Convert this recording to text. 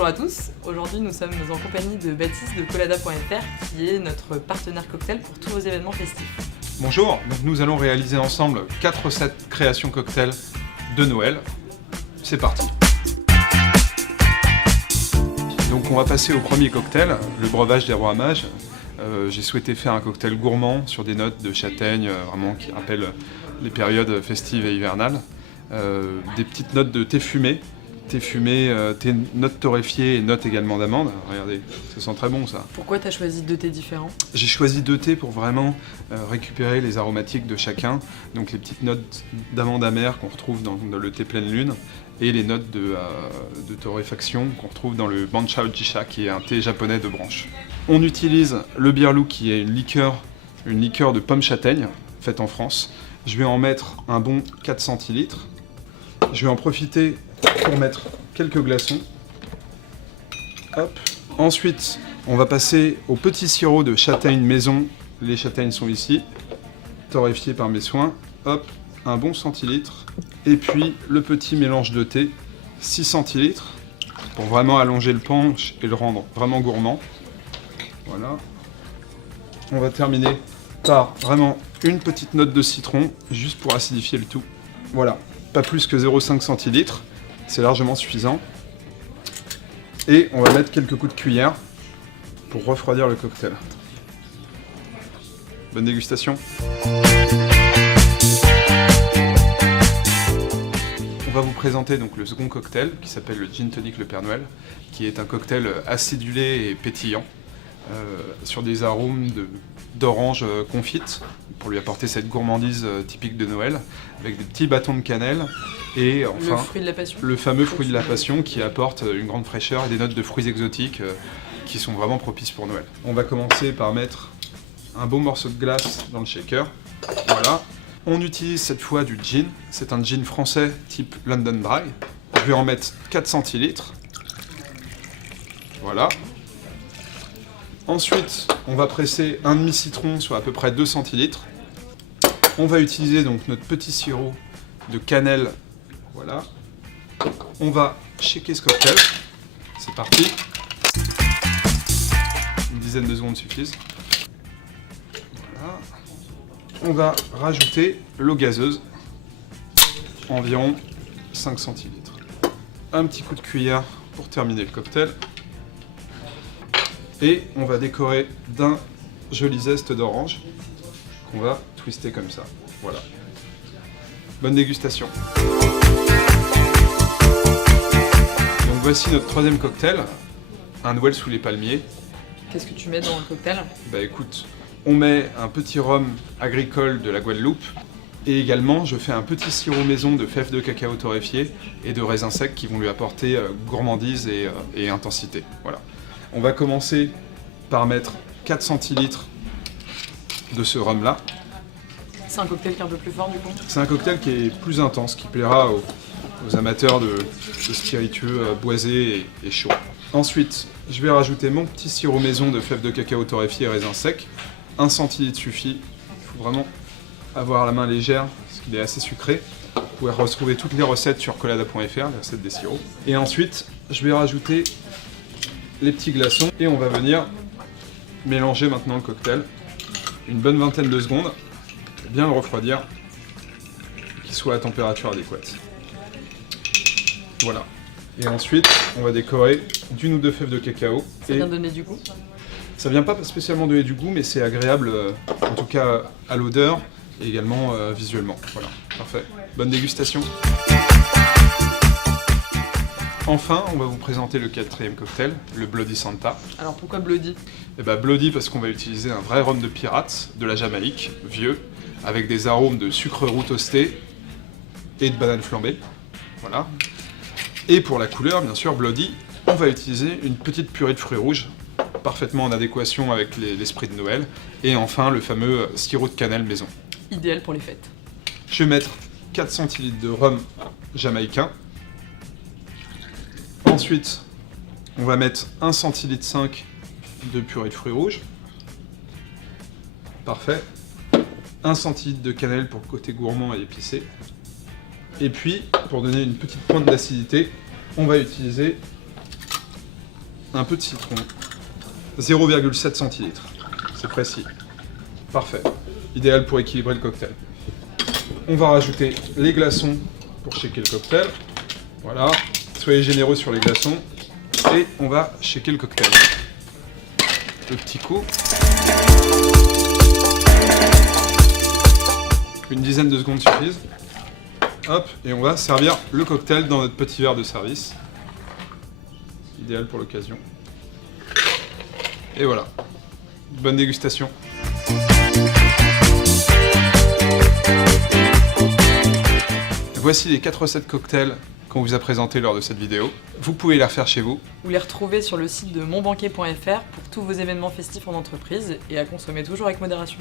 Bonjour à tous, aujourd'hui nous sommes en compagnie de Baptiste de Colada.fr qui est notre partenaire cocktail pour tous vos événements festifs. Bonjour, donc nous allons réaliser ensemble 4 recettes création cocktail de Noël. C'est parti. Donc on va passer au premier cocktail, le breuvage des rois mages. J'ai souhaité faire un cocktail gourmand sur des notes de châtaigne, vraiment qui rappellent les périodes festives et hivernales. Des petites notes de thé fumé, thé notes torréfiées et notes également d'amandes. Regardez, ça sent très bon ça. Pourquoi tu as choisi 2 thés différents? J'ai choisi 2 thés pour vraiment récupérer les aromatiques de chacun. Donc les petites notes d'amandes amères qu'on retrouve dans le thé pleine lune et les notes de torréfaction qu'on retrouve dans le Banchao Jisha qui est un thé japonais de branche. On utilise le birlou qui est une liqueur de pomme châtaigne faite en France. Je vais en mettre un bon 4 centilitres. Je vais en profiter pour mettre quelques glaçons. Hop. Ensuite, on va passer au petit sirop de châtaigne maison. Les châtaignes sont ici, torréfiées par mes soins. Hop, un bon centilitre. Et puis le petit mélange de thé, 6 centilitres, pour vraiment allonger le punch et le rendre vraiment gourmand. Voilà. On va terminer par vraiment une petite note de citron, juste pour acidifier le tout. Voilà, pas plus que 0,5 centilitres, c'est largement suffisant. Et on va mettre quelques coups de cuillère pour refroidir le cocktail. Bonne dégustation. On va vous présenter donc le second cocktail qui s'appelle le Gin Tonic le Père Noël, qui est un cocktail acidulé et pétillant sur des arômes d'orange confite pour lui apporter cette gourmandise typique de Noël avec des petits bâtons de cannelle et enfin le fruit de la passion. Le fameux fruit de la passion qui apporte une grande fraîcheur et des notes de fruits exotiques qui sont vraiment propices pour Noël. On va commencer par mettre un beau morceau de glace dans le shaker. Voilà. On utilise cette fois du gin, c'est un gin français type London Dry. Je vais en mettre 4 centilitres. Voilà. Ensuite, on va presser un demi-citron sur à peu près 2 centilitres. On va utiliser donc notre petit sirop de cannelle. Voilà. On va shaker ce cocktail. C'est parti. Une dizaine de secondes suffisent. Voilà. On va rajouter l'eau gazeuse, environ 5 centilitres. Un petit coup de cuillère pour terminer le cocktail. Et on va décorer d'un joli zeste d'orange qu'on va twister comme ça. Voilà. Bonne dégustation. Donc voici notre troisième cocktail, un Noël sous les palmiers. Qu'est-ce que tu mets dans le cocktail? Bah écoute, on met un petit rhum agricole de la Guadeloupe et également je fais un petit sirop maison de fèves de cacao torréfiées et de raisins secs qui vont lui apporter gourmandise et intensité. Voilà. On va commencer par mettre 4 centilitres de ce rhum là. C'est un cocktail qui est un peu plus fort du coup? C'est un cocktail qui est plus intense, qui plaira aux amateurs de spiritueux boisés et chauds. Ensuite, je vais rajouter mon petit sirop maison de fèves de cacao torréfiées et raisins secs. 1 centilitre suffit, il faut vraiment avoir la main légère parce qu'il est assez sucré. Vous pouvez retrouver toutes les recettes sur colada.fr, les recettes des sirops. Et ensuite, je vais rajouter les petits glaçons et on va venir mélanger maintenant le cocktail une bonne vingtaine de secondes, bien le refroidir, qu'il soit à température adéquate. Voilà. Et ensuite, on va décorer d'1 ou 2 fèves de cacao. Ça vient donner du goût? Ça vient pas spécialement donner du goût, mais c'est agréable, en tout cas à l'odeur et également visuellement. Voilà, parfait. Bonne dégustation. Enfin, on va vous présenter le 4e cocktail, le Bloody Santa. Alors pourquoi Bloody? Eh ben Bloody parce qu'on va utiliser un vrai rhum de pirate de la Jamaïque, vieux, avec des arômes de sucre roux toasté et de banane flambée. Voilà. Et pour la couleur, bien sûr, Bloody, on va utiliser une petite purée de fruits rouges, parfaitement en adéquation avec l'esprit de Noël. Et enfin, le fameux sirop de cannelle maison. Idéal pour les fêtes. Je vais mettre 4 centilitres de rhum jamaïcain. Ensuite, on va mettre 1,5 centilitre de purée de fruits rouges. Parfait. 1 centilitre de cannelle pour le côté gourmand et épicé. Et puis, pour donner une petite pointe d'acidité, on va utiliser un peu de citron, 0,7 centilitres. C'est précis. Parfait. Idéal pour équilibrer le cocktail. On va rajouter les glaçons pour shaker le cocktail. Voilà. Soyez généreux sur les glaçons. Et on va shaker le cocktail. Le petit coup. Une dizaine de secondes suffisent. Hop, et on va servir le cocktail dans notre petit verre de service. Idéal pour l'occasion. Et voilà. Bonne dégustation. Voici les 4 recettes cocktails qu'on vous a présentées lors de cette vidéo. Vous pouvez les refaire chez vous. Vous les retrouvez sur le site de monbanquier.fr pour tous vos événements festifs en entreprise et à consommer toujours avec modération.